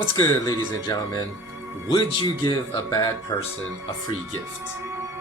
What's good, ladies and gentlemen? Would you give a bad person a free gift?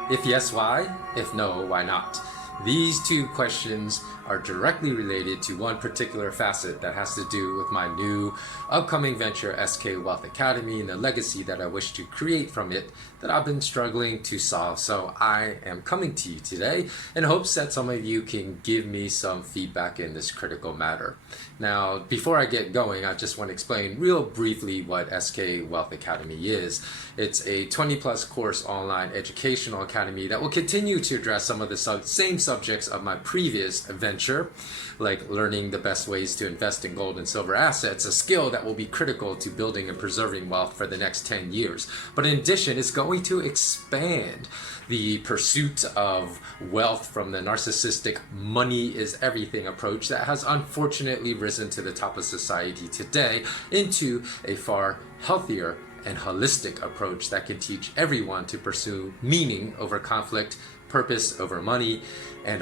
If yes, why? If no, why not? These two questions are directly related to one particular facet that has to do with my new upcoming venture, SK Wealth Academy, and the legacy that I wish to create from it that I've been struggling to solve. So I am coming to you today in hopes that some of you can give me some feedback in this critical matter. Now, before I get going, I just want to explain real briefly what SK Wealth Academy is. It's a 20-plus course online educational academy that will continue to address some of the same subjects of my previous venture, like learning the best ways to invest in gold and silver assets, a skill that will be critical to building and preserving wealth for the next 10 years. But in addition, it's going to expand the pursuit of wealth from the narcissistic money is everything approach that has unfortunately risen to the top of society today into a far healthier and holistic approach that can teach everyone to pursue meaning over conflict, purpose over money, and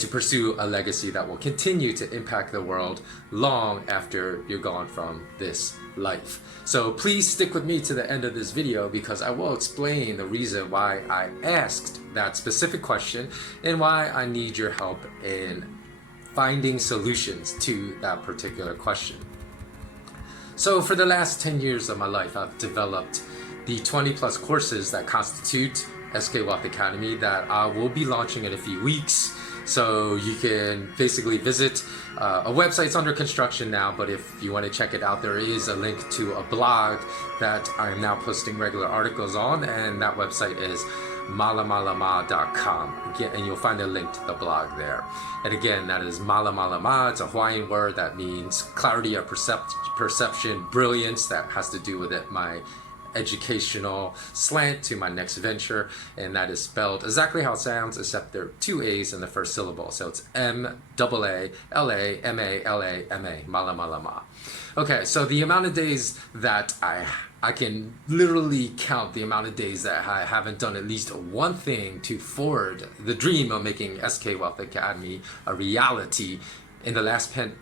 to pursue a legacy that will continue to impact the world long after you're gone from this life. So please stick with me to the end of this video because I will explain the reason why I asked that specific question and why I need your help in finding solutions to that particular question. So for the last 10 years of my life, I've developed the 20-plus courses that constitute SK Wealth Academy that I will be launching in a few weeks. So you can basically visit a website's under construction now, but if you want to check it out, there is a link to a blog that I am now posting regular articles on, and that website is outlast.com. Again, and you'll find a link to the blog there. And again, that is Malamalama. It's a Hawaiian word that means clarity of perception, brilliance. That has to do with it, my educational slant to my next venture, and that is spelled exactly how it sounds, except there are two A's in the first syllable. So it's M-A-A-L-A-M-A-L-A-M-A, Malamalama. Okay, so the amount of days that I can literally count the amount of days that I haven't done at least one thing to forward the dream of making SK Wealth Academy a reality in the last 10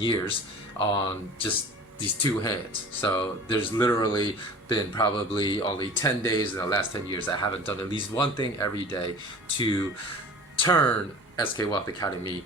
years on just these two hands. So there's literally been probably only 10 days in the last 10 years that I haven't done at least one thing every day to turn SK Wealth Academy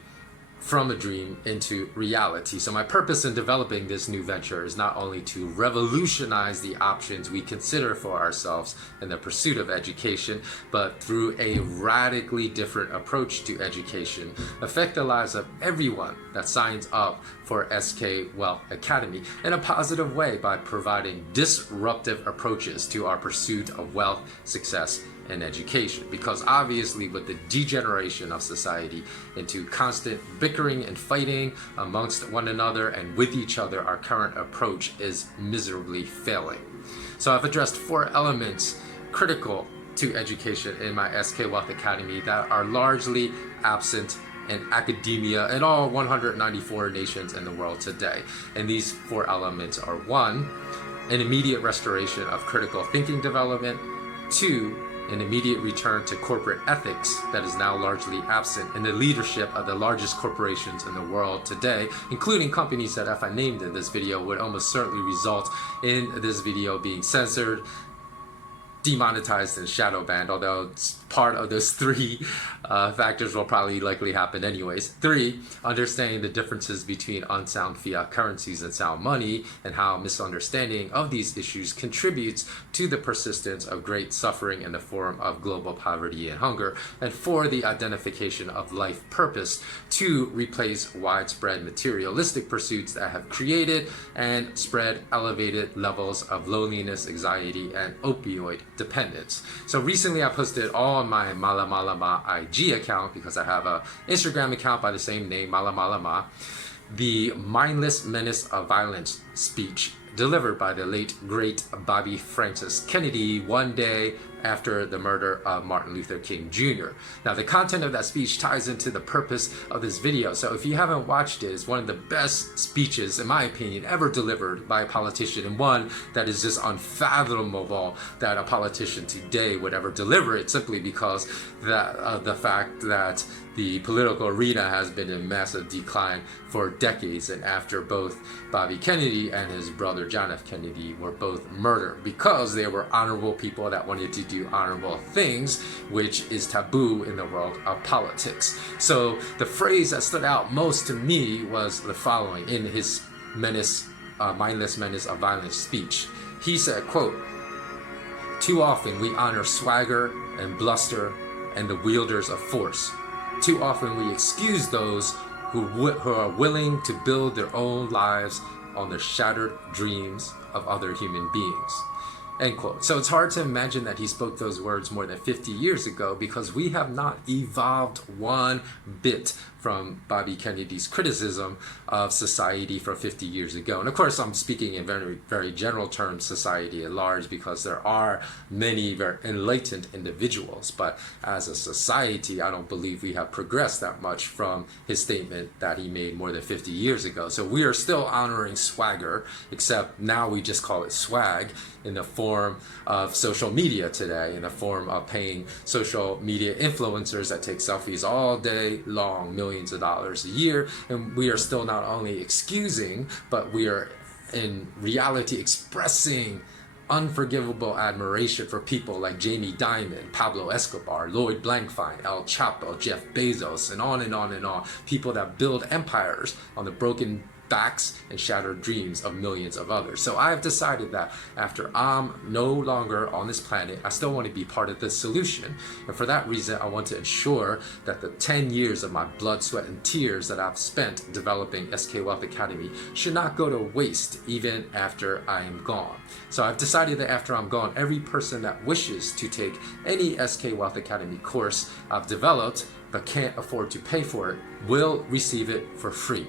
from a dream into reality. So my purpose in developing this new venture is not only to revolutionize the options we consider for ourselves in the pursuit of education, but through a radically different approach to education, affect the lives of everyone that signs up for SK Wealth Academy in a positive way by providing disruptive approaches to our pursuit of wealth, success, and education. Because obviously with the degeneration of society into constant bickering and fighting amongst one another and with each other, our current approach is miserably failing. So I've addressed 4 elements critical to education in my SK Wealth Academy that are largely absent in academia in all 194 nations in the world today. And these 4 elements are: 1, an immediate restoration of critical thinking development; 2, an immediate return to corporate ethics that is now largely absent in the leadership of the largest corporations in the world today, including companies that, if I named in this video, would almost certainly result in this video being censored, demonetized, and shadow banned, although part of those 3 factors will probably likely happen anyways. 3, understanding the differences between unsound fiat currencies and sound money, and how misunderstanding of these issues contributes to the persistence of great suffering in the form of global poverty and hunger. And 4, the identification of life purpose to replace widespread materialistic pursuits that have created and spread elevated levels of loneliness, anxiety, and opioid dependence. So recently I posted all my Malamalama IG account, because I have a Instagram account by the same name, Malamalama, the mindless menace of violence speech delivered by the late great Bobby Francis Kennedy one day after the murder of Martin Luther King Jr. Now, the content of that speech ties into the purpose of this video. So if you haven't watched it, it's one of the best speeches, in my opinion, ever delivered by a politician, and one that is just unfathomable that a politician today would ever deliver it, simply because the fact that the political arena has been in massive decline for decades, and after both Bobby Kennedy and his brother John F. Kennedy were both murdered because they were honorable people that wanted to do honorable things, which is taboo in the world of politics. So the phrase that stood out most to me was the following in his mindless menace of violence speech. He said, quote, "Too often we honor swagger and bluster and the wielders of force. Too often we excuse those who are willing to build their own lives on the shattered dreams of other human beings." End quote. So it's hard to imagine that he spoke those words more than 50 years ago, because we have not evolved one bit from Bobby Kennedy's criticism of society from 50 years ago. And of course, I'm speaking in very, very general terms, society at large, because there are many very enlightened individuals. But as a society, I don't believe we have progressed that much from his statement that he made more than 50 years ago. So we are still honoring swagger, except now we just call it swag, in the form of social media today, in the form of paying social media influencers that take selfies all day long, millions of dollars a year. And we are still not only excusing, but we are in reality expressing unforgivable admiration for people like Jamie Dimon, Pablo Escobar, Lloyd Blankfein, El Chapo, Jeff Bezos, and on and on and on. People that build empires on the broken backs and shattered dreams of millions of others. So I have decided that after I'm no longer on this planet, I still want to be part of the solution. And for that reason, I want to ensure that the 10 years of my blood, sweat, and tears that I've spent developing SK Wealth Academy should not go to waste even after I am gone. So I've decided that after I'm gone, every person that wishes to take any SK Wealth Academy course I've developed but can't afford to pay for it will receive it for free.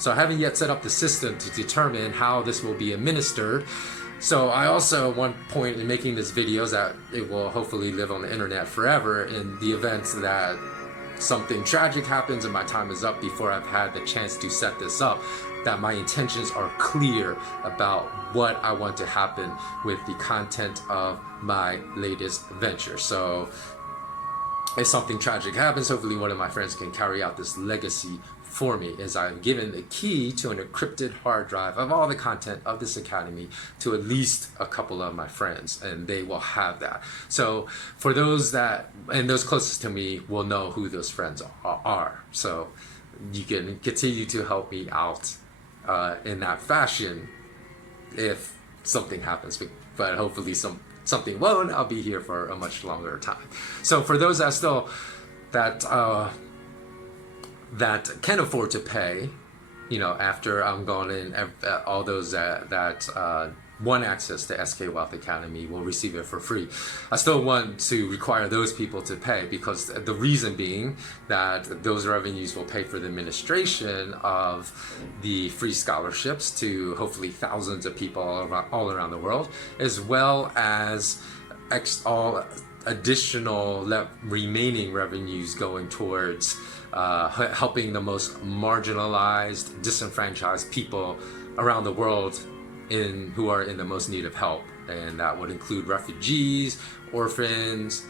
So I haven't yet set up the system to determine how this will be administered. So I also, one point in making this video is that it will hopefully live on the internet forever in the event that something tragic happens and my time is up before I've had the chance to set this up, that my intentions are clear about what I want to happen with the content of my latest venture. So if something tragic happens, hopefully one of my friends can carry out this legacy for me, as I'm given the key to an encrypted hard drive of all the content of this academy to at least a couple of my friends, and they will have that. So for those that, and those closest to me will know who those friends are. So you can continue to help me out in that fashion if something happens, but hopefully something won't. I'll be here for a much longer time. So for those that still that can afford to pay, after I'm gone, and all those that want access to SK Wealth Academy will receive it for free. I still want to require those people to pay, because the reason being that those revenues will pay for the administration of the free scholarships to hopefully thousands of people all around the world, as well as all additional remaining revenues going towards helping the most marginalized, disenfranchised people around the world who are in the most need of help. And that would include refugees, orphans,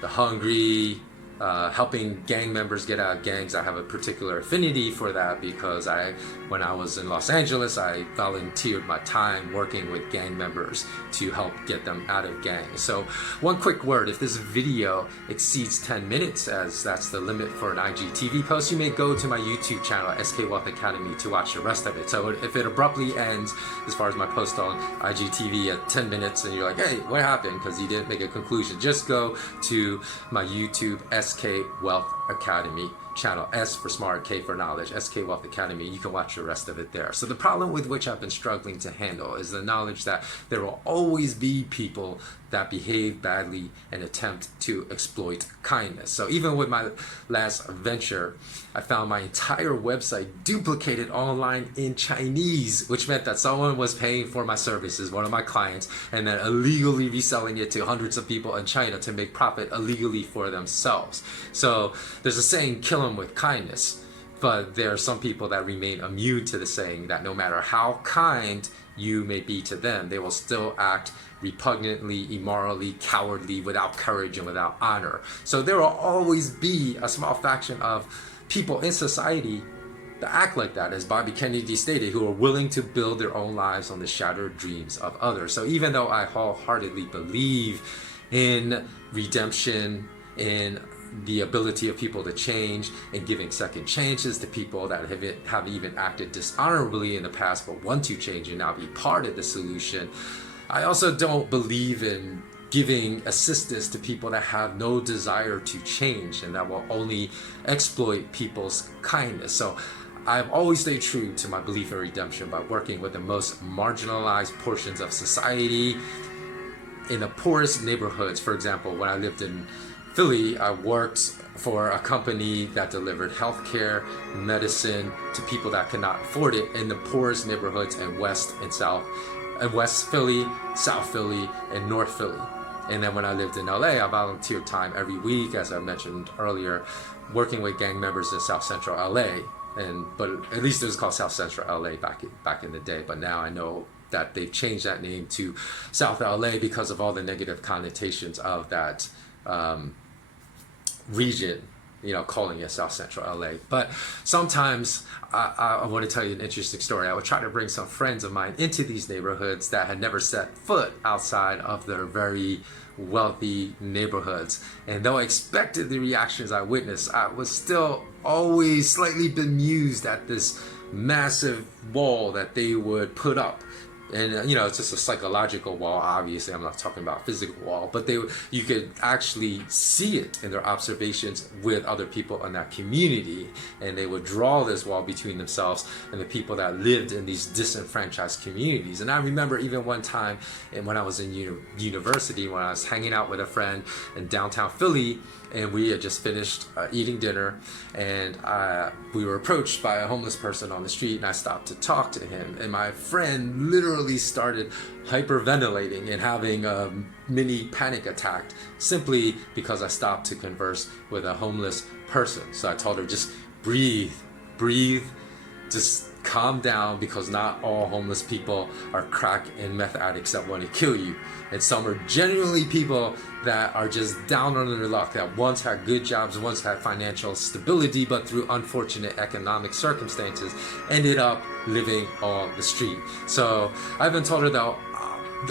the hungry, helping gang members get out of gangs. I have a particular affinity for that because when I was in Los Angeles, I volunteered my time working with gang members to help get them out of gangs. So one quick word, if this video exceeds 10 minutes, as that's the limit for an IGTV post, you may go to my YouTube channel, SK Wealth Academy, to watch the rest of it. So if it abruptly ends, as far as my post on IGTV at 10 minutes, and you're like, hey, what happened? Because you didn't make a conclusion, just go to my YouTube SK Wealth Academy channel, S for smart, K for knowledge, SK Wealth Academy. You can watch the rest of it there. So the problem with which I've been struggling to handle is the knowledge that there will always be people that behave badly and attempt to exploit kindness. So even with my last venture, I found my entire website duplicated online in Chinese, which meant that someone was paying for my services, one of my clients, and then illegally reselling it to hundreds of people in China to make profit illegally for themselves. So there's a saying, kill them with kindness. But there are some people that remain immune to the saying that no matter how kind you may be to them, they will still act repugnantly, immorally, cowardly, without courage and without honor. So there will always be a small faction of people in society that act like that, as Bobby Kennedy stated, who are willing to build their own lives on the shattered dreams of others. So even though I wholeheartedly believe in redemption, in the ability of people to change, and giving second chances to people that have even acted dishonorably in the past but want to change and now be part of the solution, I also don't believe in giving assistance to people that have no desire to change and that will only exploit people's kindness. So I've always stayed true to my belief in redemption by working with the most marginalized portions of society in the poorest neighborhoods. For example, when I lived in Philly, I worked for a company that delivered healthcare, medicine to people that could not afford it in the poorest neighborhoods in West Philly, South Philly, and North Philly. And then when I lived in LA, I volunteered time every week, as I mentioned earlier, working with gang members in South Central LA. But at least it was called South Central LA back in the day. But now I know that they've changed that name to South LA because of all the negative connotations of that region, calling it South Central LA. But sometimes I want to tell you an interesting story. I would try to bring some friends of mine into these neighborhoods that had never set foot outside of their very wealthy neighborhoods. And though I expected the reactions I witnessed, I was still always slightly bemused at this massive wall that they would put up. And it's just a psychological wall. Obviously, I'm not talking about a physical wall, but you could actually see it in their observations with other people in that community, and they would draw this wall between themselves and the people that lived in these disenfranchised communities. And I remember even one time, when I was in university, when I was hanging out with a friend in downtown Philly, and we had just finished eating dinner, and we were approached by a homeless person on the street, and I stopped to talk to him, and my friend literally started hyperventilating and having a mini panic attack simply because I stopped to converse with a homeless person. So I told her, just breathe, just calm down, because not all homeless people are crack and meth addicts that want to kill you. And some are genuinely people that are just down on their luck, that once had good jobs, once had financial stability, but through unfortunate economic circumstances ended up living on the street. So I've been told her, though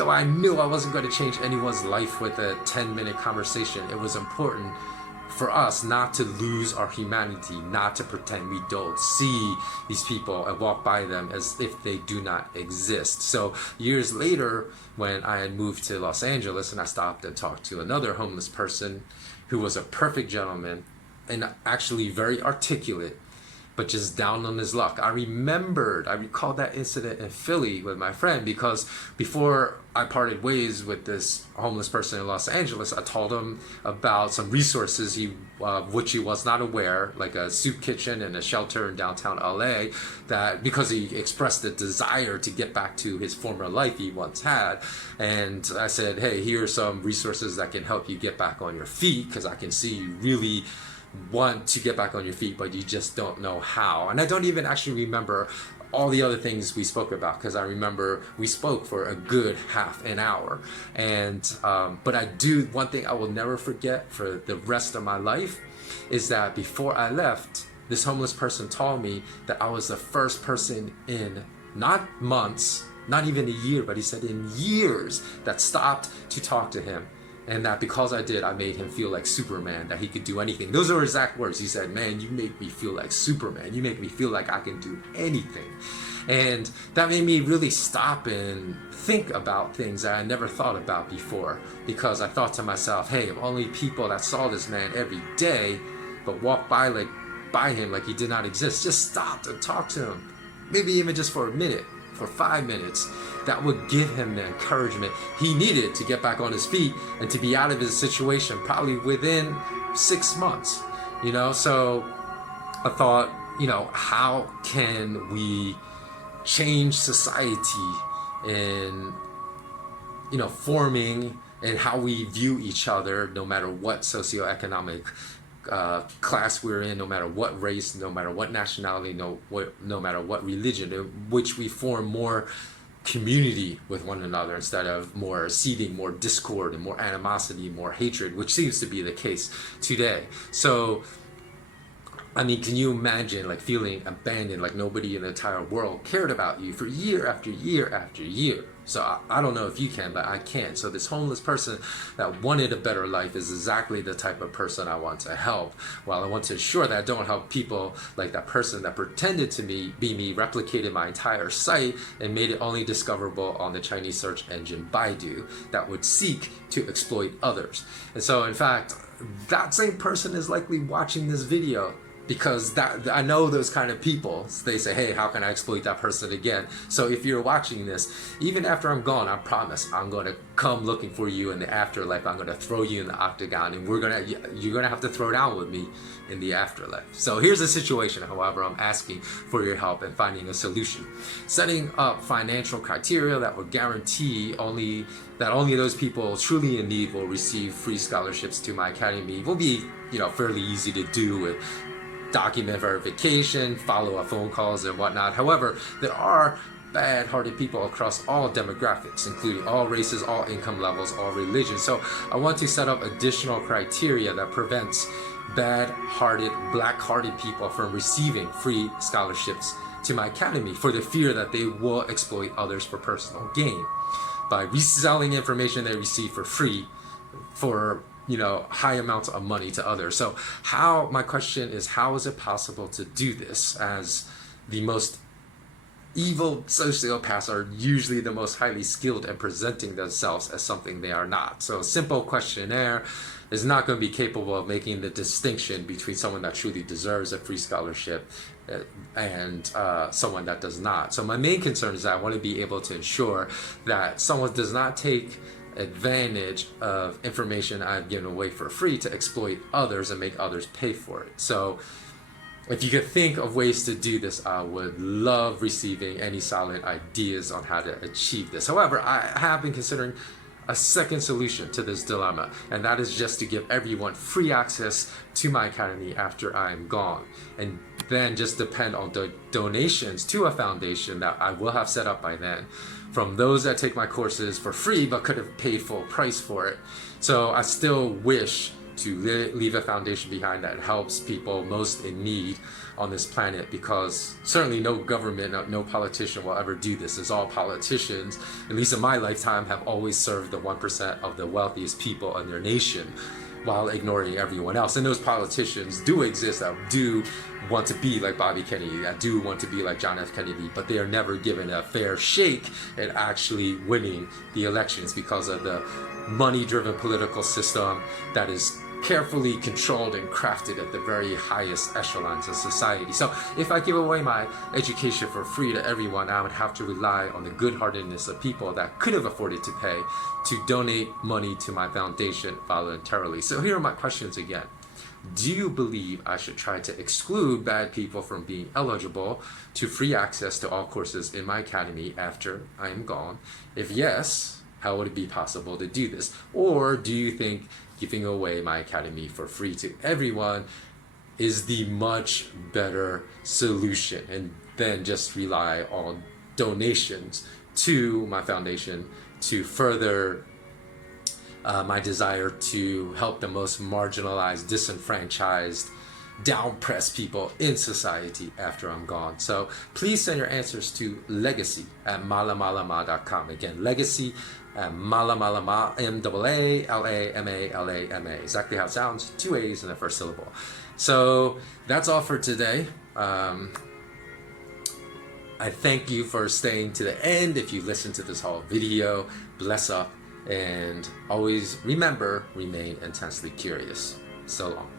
I knew I wasn't going to change anyone's life with a 10-minute conversation, it was important for us not to lose our humanity, not to pretend we don't see these people and walk by them as if they do not exist. So years later, when I had moved to Los Angeles and I stopped and talked to another homeless person who was a perfect gentleman and actually very articulate, but just down on his luck. I recalled that incident in Philly with my friend, because before I parted ways with this homeless person in Los Angeles, I told him about some resources which he was not aware, like a soup kitchen and a shelter in downtown LA, that because he expressed a desire to get back to his former life he once had. And I said, hey, here are some resources that can help you get back on your feet, because I can see you really want to get back on your feet, but you just don't know how. And I don't even actually remember all the other things we spoke about, because I remember we spoke for a good half an hour. And but one thing I will never forget for the rest of my life is that before I left, this homeless person told me that I was the first person in not months, not even a year, but he said in years, that stopped to talk to him. And that because I did, I made him feel like Superman, that he could do anything. Those are exact words. He said, man, you make me feel like Superman. You make me feel like I can do anything. And that made me really stop and think about things that I never thought about before. Because I thought to myself, hey, if only people that saw this man every day, but walked by him like he did not exist, just stopped and talked to him. Maybe even just for a minute, for 5 minutes, that would give him the encouragement he needed to get back on his feet and to be out of his situation probably within 6 months. So I thought, how can we change society in, forming and how we view each other, no matter what socioeconomic class we're in, no matter what race, no matter what nationality, no matter what religion, in which we form more community with one another instead of more seeding more discord and more animosity, more hatred, which seems to be the case today. So can you imagine feeling abandoned, like nobody in the entire world cared about you for year after year after year? So I don't know if you can, but I can't. So this homeless person that wanted a better life is exactly the type of person I want to help. While I want to ensure that I don't help people like that person that pretended to be me, replicated my entire site, and made it only discoverable on the Chinese search engine Baidu, that would seek to exploit others. And so in fact, that same person is likely watching this video, because I know those kind of people. They say, hey, how can I exploit that person again? So if you're watching this, even after I'm gone, I promise I'm going to come looking for you in the afterlife. I'm going to throw you in the octagon, and you're going to have to throw down with me in the afterlife. So here's the situation. However, I'm asking for your help in finding a solution. Setting up financial criteria that would guarantee only those people truly in need will receive free scholarships to my academy will be, fairly easy to do with document verification, follow-up phone calls, and whatnot. However, there are bad-hearted people across all demographics, including all races, all income levels, all religions. So I want to set up additional criteria that prevents bad-hearted, black-hearted people from receiving free scholarships to my academy for the fear that they will exploit others for personal gain by reselling information they receive for free for high amounts of money to others. So my question is, how is it possible to do this, as the most evil sociopaths are usually the most highly skilled in presenting themselves as something they are not? So a simple questionnaire is not going to be capable of making the distinction between someone that truly deserves a free scholarship and someone that does not. So my main concern is that I want to be able to ensure that someone does not take advantage of information I've given away for free to exploit others and make others pay for it. So if you could think of ways to do this, I would love receiving any solid ideas on how to achieve this. However, I have been considering a second solution to this dilemma, and that is just to give everyone free access to my academy after I'm gone, and then just depend on the donations to a foundation that I will have set up by then from those that take my courses for free but could have paid full price for it. So I still wish to leave a foundation behind that helps people most in need on this planet, because certainly no government, no politician will ever do this, as all politicians, at least in my lifetime, have always served the 1% of the wealthiest people in their nation while ignoring everyone else. And those politicians do exist that do want to be like Bobby Kennedy, that do want to be like John F. Kennedy, but they are never given a fair shake at actually winning the elections because of the money-driven political system that is carefully controlled and crafted at the very highest echelons of society. So if I give away my education for free to everyone, I would have to rely on the good-heartedness of people that could have afforded to pay to donate money to my foundation voluntarily. So here are my questions again. Do you believe I should try to exclude bad people from being eligible to free access to all courses in my academy after I am gone? If yes, how would it be possible to do this? Or do you think giving away my academy for free to everyone is the much better solution, and then just rely on donations to my foundation to further my desire to help the most marginalized, disenfranchised, down-pressed people in society after I'm gone? So please send your answers to legacy-at-maalamalama-dot-com. Again, legacy-at-maalamalama-dot-com. Exactly how it sounds, 2 A's in the first syllable. So that's all for today. I thank you for staying to the end. If you listened to this whole video, bless up, and always remember, remain intensely curious. So long.